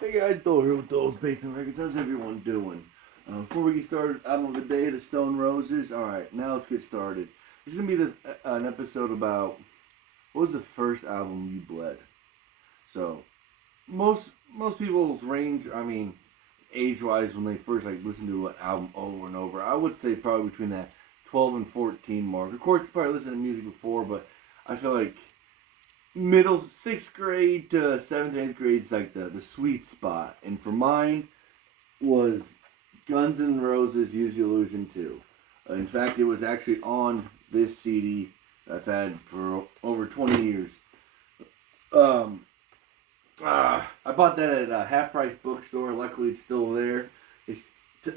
Hey guys, Thor here with Thor's Basement Records. How's everyone doing? Before we get started, album of the day, the Stone Roses. Alright, now let's get started. This is going to be an episode about what was the first album you bled. So, most people's range, age-wise, when they first listen to an album over and over, I would say probably between that 12 and 14 mark. Of course, you probably listened to music before, but I feel like middle sixth grade to seventh and eighth grade is like the sweet spot. And for mine was Guns N' Roses Use Your Illusion 2. In fact, it was actually on this CD I've had for over 20 years. Um, I bought that at a half price bookstore. Luckily, it's still there. They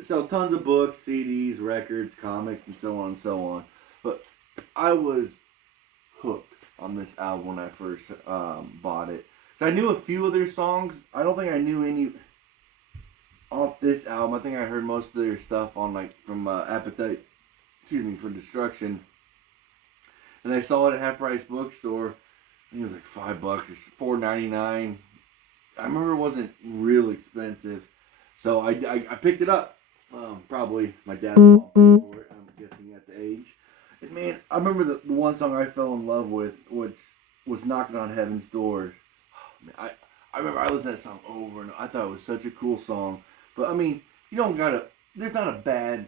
sell tons of books, CDs, records, comics, and so on and so on. But I was hooked on this album when I first bought it. So I knew a few of their songs. I don't think I knew any off this album. I think I heard most of their stuff on from Appetite, for Destruction. And I saw it at half price bookstore. I think it was like $5 or $4.99. I remember it wasn't real expensive, so I picked it up. Probably my dad paid for it. I'm guessing at the age. And man, I remember the one song I fell in love with, which was "Knocking on Heaven's Door." Oh, man, I remember I listened to that song over and I thought it was such a cool song. But I mean, you don't gotta. There's not a bad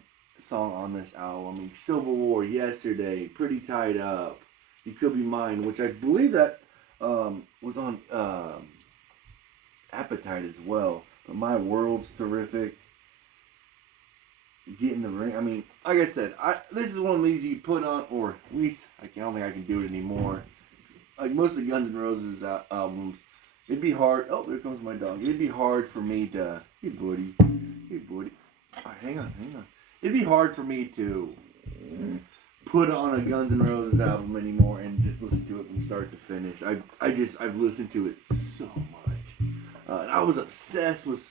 song on this album. I mean, "Civil War," "Yesterday," "Pretty Tied Up," "You Could Be Mine," which I believe that was on Appetite as well. But "My World's" terrific. Get in the ring. I mean, like I said, this is one of these you put on, or at least I don't think I can do it anymore. Like most of the Guns N' Roses albums, it'd be hard. Oh, there comes my dog. It'd be hard for me to. Hey, buddy. Hey, buddy. All right, hang on. It'd be hard for me to put on a Guns N' Roses album anymore and just listen to it from start to finish. I've listened to it so much. And I was obsessed with.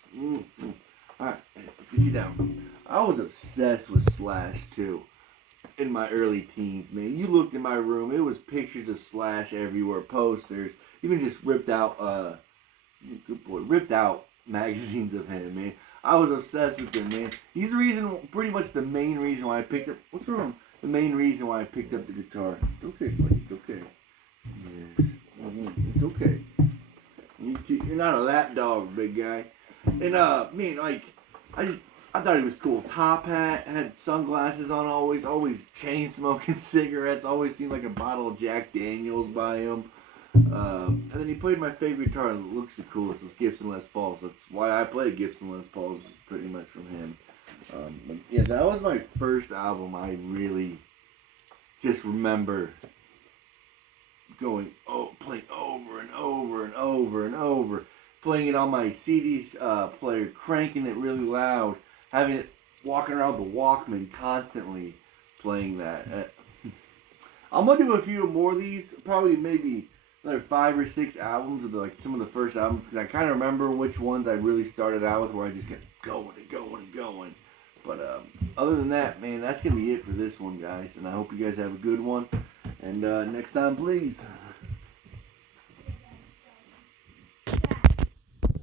Alright, let's get you down. I was obsessed with Slash too in my early teens, man. You looked in my room, it was pictures of Slash everywhere, posters, even just ripped out magazines of him, man. I was obsessed with him, man. He's the reason, pretty much the main reason why I picked up, what's wrong? The main reason why I picked up the guitar. It's okay, buddy, it's okay. Yes, it's okay. You're not a lap dog, big guy. And I thought he was cool. Top hat, had sunglasses on always chain smoking cigarettes, always seemed like a bottle of Jack Daniels by him. And then he played my favorite guitar and looks the coolest, was Gibson Les Pauls. That's why I play Gibson Les Pauls, pretty much from him. Yeah, that was my first album I really just remember playing over and over and over and over, playing it on my CD player, cranking it really loud, having it walking around the Walkman constantly, playing that. I'm gonna do a few more of these, probably maybe another 5 or 6 albums of some of the first albums, because I kind of remember which ones I really started out with, where I just kept going and going and going. But other than that, man, that's gonna be it for this one, guys. And I hope you guys have a good one. And next time, please.